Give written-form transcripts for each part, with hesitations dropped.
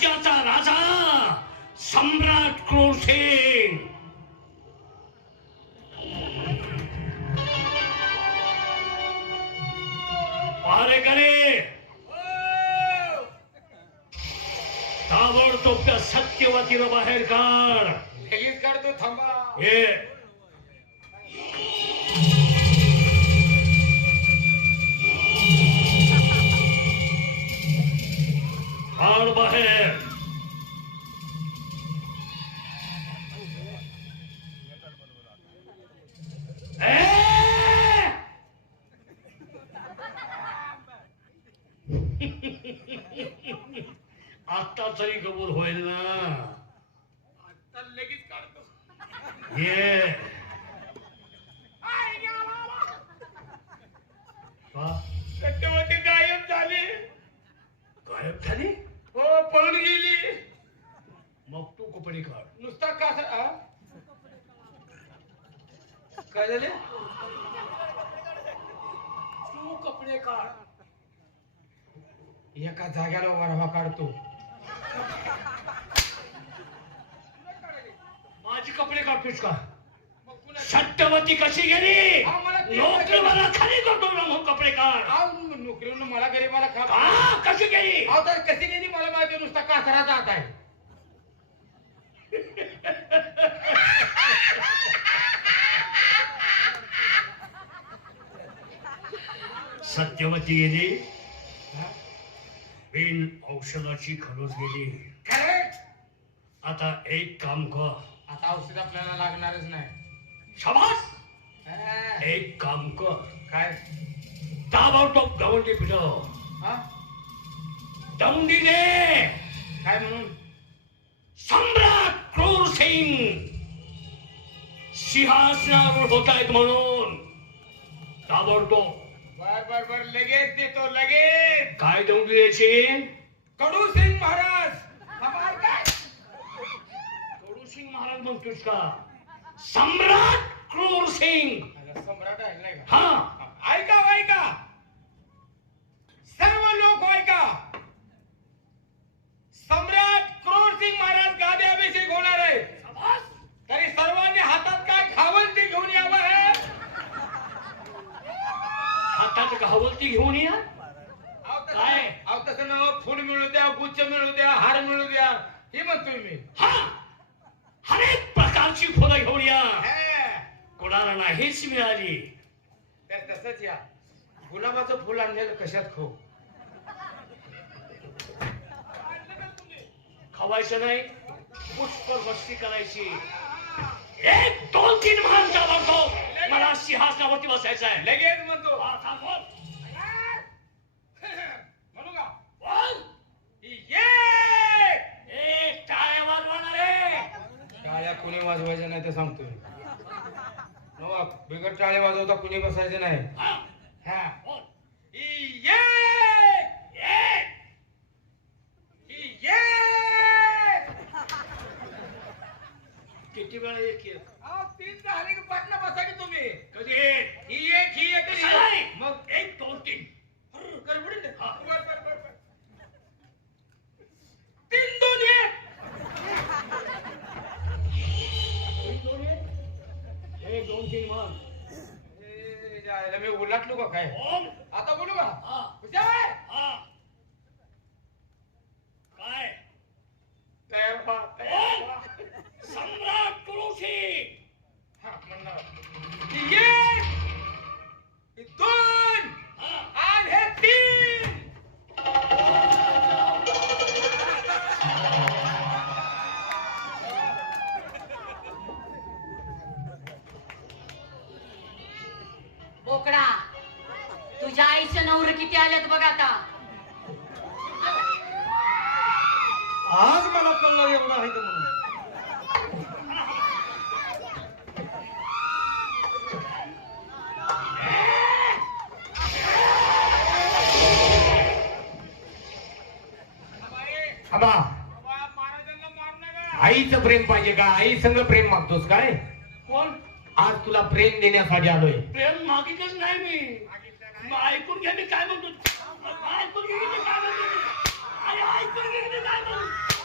राज्याचा राजा सम्राट क्रोधसिंग. पहारेकरी ताबडतोब त्या सत्यवतीला बाहेर काढ. लगेच काढतो, थांबा. ये काढ बाहेर. आता तरी कबूल होईल ना. आता लगेच काढतो. ये सत्यवती गायब झाली. गायब झाली. हो, पळून गेली. मग तू कपडे काढ. नुसता कासा काय झाले? तू कपडे काढ. एका जाग्याला वरवा काढतो. माझी कपडे काढतोस का? सत्यवती कशी गेली? नोकरी मला खाली करतो ना. मग कपडे काढ. नोकरीवरून मला गरीबाला कशी गेली? तर कशी गेली मला माहिती. नुसता कासरा जात आहे. सत्यवती गेली. बिन औषधाची खरच गेली. करेक्ट. आता एक काम कर. आता औषध आपल्याला लागणारच नाही. शाबास. एक काम कर. काय? ताबडतोब दवंडी फिरव. दवंडी दे. काय म्हणून? सम्राट क्रूरसिंग सिंहासनावर होत आहेत म्हणून. ताबडतोब. बर बर बर, लगेच देतो, लगेच. काय दवंडी द्यायची? कडू सिंग महाराज. काय? कडूसिंग महाराज म्हणतोस का? सम्राट क्रूरसिंग. सम्राट आहे का? हा, ऐका ऐका, सर्व लोक ऐका. सम्राट क्रूरसिंग महाराज गादी अभिषेक होणार आहे. तरी सर्वांनी हातात काय खावल ते घेऊन यावं आहे. हातात घावलती घेऊन या. काय? अहो तसं ना, फूल मिळू द्या, गुच्छ मिळू द्या, हार मिळू द्या, हे म्हणतोय मी. हा, अनेक प्रकारची फुलं घेऊन या. हे, कोणाला नाहीच मिळाली तर तसंच या. गुलाबाचं फुल आणलेलं कशात खाऊ? खवायचं नाही. पुष्प मस्ती करायची. एक दोन तीन माणसा म्हणतो मला सिंहासनावरती बसायचं आहे. लगेच म्हणतो. बोल. म्हणू का? बोल. ये. एक टाळ्या वाजवणार रे. टाळ्या कुणी वाजवायच्या नाही ते सांगतोय. बिगर टाळ्या वाजवता कुणी बसायचं नाही. हा, बोल. ये. ये. किती वेळा एक एक? तीन झाले की पाच ना बसा की तुम्ही. कधी? ही एक नाही. मग एक दोन तीन. गडबडीत आहे. हा. बर. 3 2 1. एक दोन तीन म्हण. मी उलटलो का काय? बोल. आता बोलू का? हा. हुशार. हा. काय? तयार व्हा. सम्राट क्रूरसिंग. हा, म्हणणार. ये. 2 आणि हे 3. बोकडा, तुझ्या आईचे नवरे किती आलेत बघ आता. आज मला कळलं एवढं आहे ते म्हणून. आईचं प्रेम पाहिजे का? आई संग प्रेम मागतोस काय? कोण? आज तुला प्रेम देण्यासाठी आलोय. प्रेम मागितलंच नाही मी. मग ऐकून घ्या मी काय म्हणतो. ऐकून घे मी काय म्हणतो. अरे ऐकून घे मी काय म्हणतो.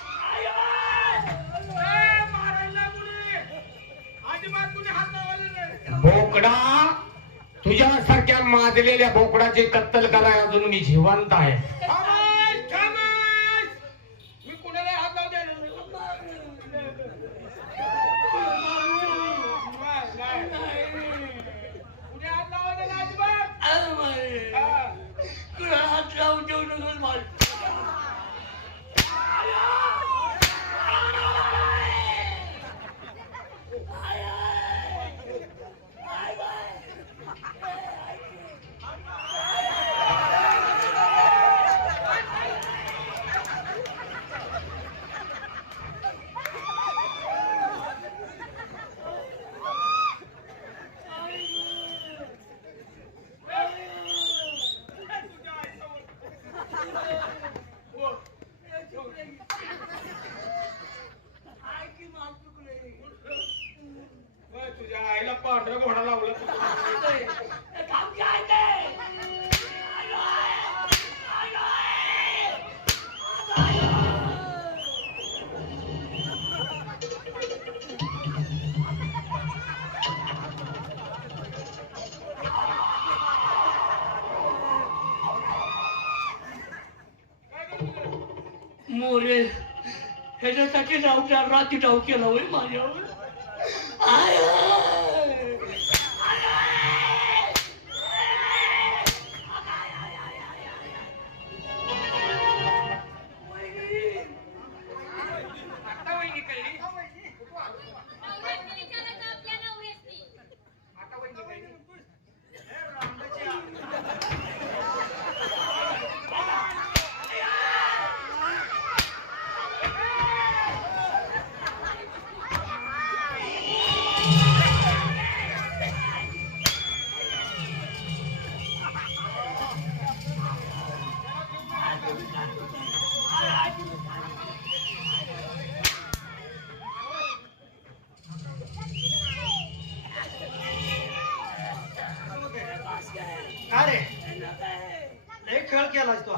तुझ्यासारख्या माजलेल्या बोकडाची कत्तल कराय अजून मी जिवंत आहे. मी कुणाला हात लावू देणार नाही. कुणी हात लावू देणार अजिबात? तुला हात लावून देऊ नकोस मला. तुझ्या आईला पांढरा घोडा लावला. मोरे ह्याच्यासाठी रात्री डाव केला होय माझ्यावर. अरे लय खेळ केलास तो.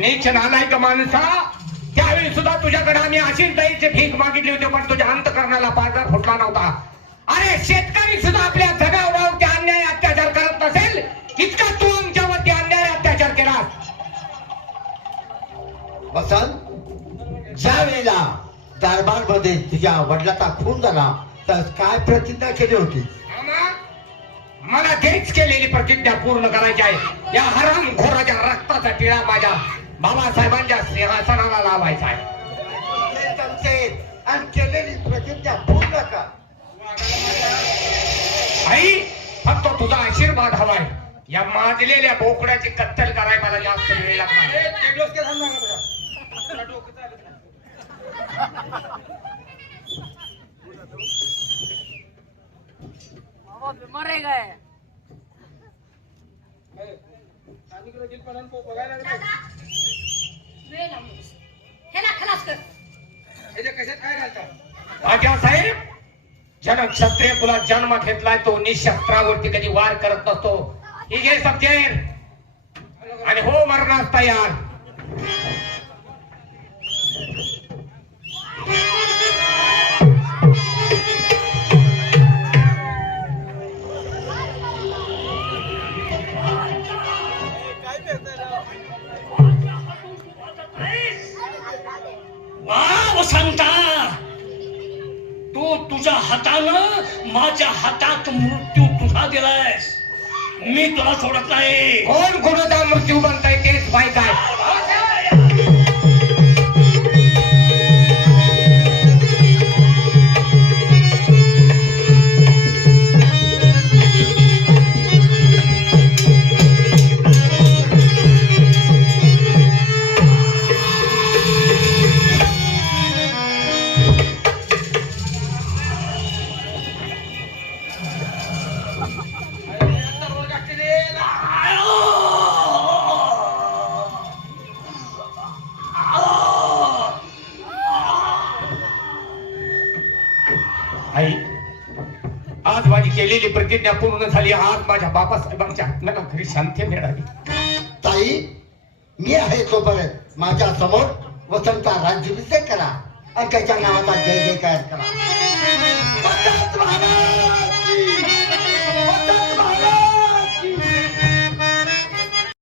नीच नालायक माणसा, त्यावेळी सुद्धा तुझ्याकडे आम्ही अशीच दहीची भीक मागितली होती, पण तुझ्या अंतकरणाला पारदा फुटला नव्हता. अरे शेतकरी सुद्धा आपल्या जनावरांवरती अन्याय अत्याचार करत नसेल इतका तू आमच्यावरती अन्याय अत्याचार केला. वसंत, ज्या वेळेला दरबार मध्ये तुझ्या वडिलाचा खून झाला तर काय प्रतिज्ञा केली होती? मला तेच केलेली प्रतिज्ञा पूर्ण करायची आहे. या हरामखोराच्या रक्ताचा टिळा माझ्या बाबासाहेबांच्या सिंहासनाला लावायचा आहे. आणि केलेली प्रतिज्ञा पूर्ण कर. आई, फक्त तुझा आशीर्वाद हवाय. या माजलेल्या बोकड्याची कत्तल कराय मला जास्त वेळ लागणार. मरे गए खलास कर. राजासाहेब, ज्यानं क्षत्रिय कुलात जन्म घेतलाय तो निशस्त्रावरती कधी वार करत नसतो. ही घे सब्जेर आणि हो मरणास तयार. वा वसंता, तू तुझ्या हातानं माझ्या हातात मृत्यू तुझा दिलायस. मी तुला सोडत नाही. कोण कोणाचा मृत्यू बनताय तेच माहित आहे. आई, आज माझी केलेली प्रतिज्ञा पूर्ण झाली. आज माझ्या बाबासाहेबांच्या आत्म्याला घरी शांती मिळाली. ताई, मी आहे तोपर्यंत माझ्या समोर वसंतचा राज्याभिषेक करा आणि त्याच्या नावाचा जय जयकार करा.